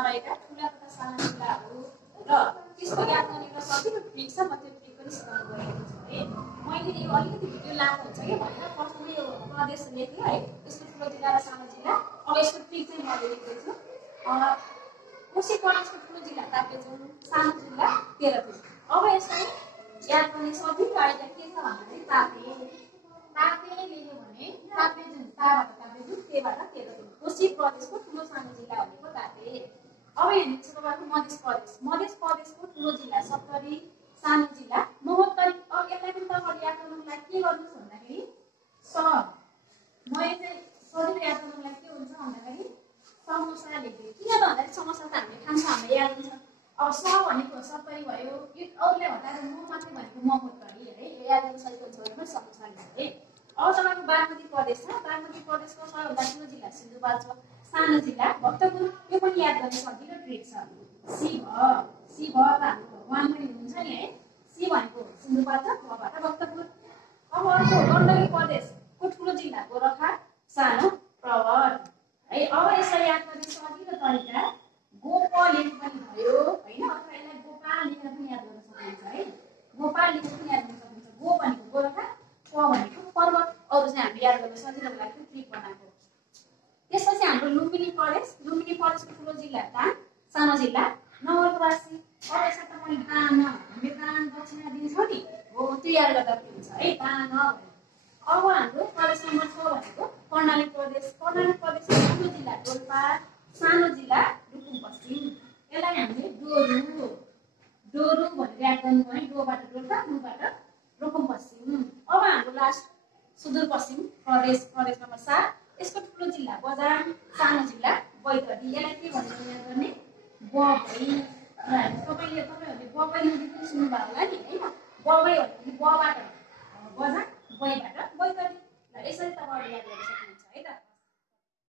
देशमा रहेका ठुला तथा साना जिल्लाहरू र त्यसको याद गर्ने एउटा सजिलो ट्रिक छ। म त्यो ट्रिक पनि सिकाउन गएको छु है। मैले यो अलिकति भिडियो लामो हुन्छ कि भनेर फर्स्टमा यो प्रदेश लेखेँ है, यसको ठुलो जिल्ला र सानो जिल्ला। अब यसको ट्रिक चाहिँ मैले लेख्दैछु। कोशी प्रदेशको ठुलो जिल्ला ताप्लेजुङ, सानो जिल्ला तेह्रथुम। अब यसलाई याद गर्ने सजिलो आइडिया के छ भन्दाखेरि तापे लेख्यो भने ताप्लेजुङ, ताबाट ताप्लेजुङ, तेबाट तेह्रथुम। कोशी प्रदेशको ठुलो सानो जिल्ला भनेको तापे। अब हेर्नुहोस् तपाईहरु मध्य प्रदेशको ठुलो जिल्ला सप्तरी, सानो जिल्ला महोत्तरी। अब यसलाई पनि तपाईहरुले याद गर्नुको लागि के गर्नुस् भन्दाखेरि मैले चाहिँ सजिलो याद गर्नुको लागि के हुन्छ भन्दाखेरि समोसा लेखेँ। किन त भन्दाखेरि समोसा त हामीले खान्छ, हामीले याद हुन्छ। अब स भनेको सप्तरी भयो, यो अरूले हटाएर म मात्रै भनेको महोत्तरी है। यो याद गर्न सजिलो हुन्छ भने समोसा लेखेँ। अब तपाईको बागमती प्रदेश छ। बागमती प्रदेशको सबैभन्दा ठुलो जिल्ला सिन्धुपाल्चोक, सानो जिल्ला भक्तपुर। यो पनि याद गर्ने सजिलो ट्रिक छ। शिव त हाम्रो भगवान पनि हुनुहुन्छ नि है। सी भनेको सिन्धुपाल्चोक, भबाट भक्तपुर। अब अर्को गण्डकी प्रदेशको ठुलो जिल्ला गोरखा, सानो प्रवर है। अब यसलाई याद गर्ने सजिलो तरिका गोप लेख्नु पनि भयो हैन, अथवा यसलाई गोपाल लेखेर पनि याद गर्न सकिन्छ है। गोपाल लेखेर पनि याद गर्न सकिन्छ। गो भनेको गोरखा, प भनेको पर्वत। अरु चाहिँ हामीले याद गर्न सजिलोको लागि ट्रिक बनाएको। त्यसपछि हाम्रो लुम्बिनी प्रदेशको ठुलो जिल्ला दाङ, सानो जिल्ला नवलपरासी। अब यसमा त मैले दान, हामीले दान दक्षिणा दिन्छौँ नि हो, त्यो याद गर्दा के हुन्छ है, दान। अब हाम्रो प्रदेश नम्बर 6 भनेको कर्णाली प्रदेशको ठुलो जिल्ला डोल्पा, सानो जिल्ला रुकुम पश्चिम। यसलाई हामीले डोरु भनेर याद गर्नु भने डोबाट डोल्पा, रुबाट रुकुम पश्चिम। अब हाम्रो लास्ट सुदूरपश्चिम प्रदेश नम्बर 7, यसको ठुलो जिल्ला बजार, सानो जिल्ला बैतडी। यसलाई के भनेर याद गर्ने, बबई। तपाईहरुले बबई नदी पनि सुन्नुभयो होला नि हैन। बबई भनेको बबाट बजार, बैबाट बैतडी। यसरी तपाईहरुले याद गर्न सक्नुहुन्छ।